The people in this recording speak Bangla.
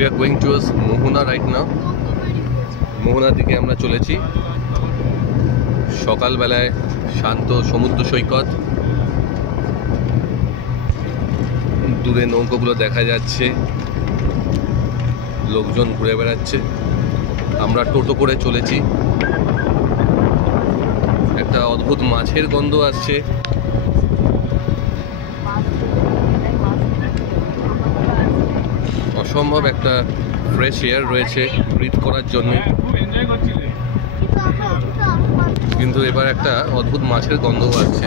We are going towards Mohuna right now. মোহনার দিকে আমরা চলেছি। সকালবেলায় শান্ত সমুদ্র সৈকত, দূরে নৌকোগুলো দেখা যাচ্ছে, লোকজন ঘুরে বেড়াচ্ছে। আমরা টোটো করে চলেছি। একটা অদ্ভুত মাছের গন্ধ আসছে। অসম্ভব একটা ফ্রেশ এয়ার রয়েছে ব্রিথ করার জন্য, কিন্তু এবার একটা অদ্ভুত মাছের গন্ধ আসছে।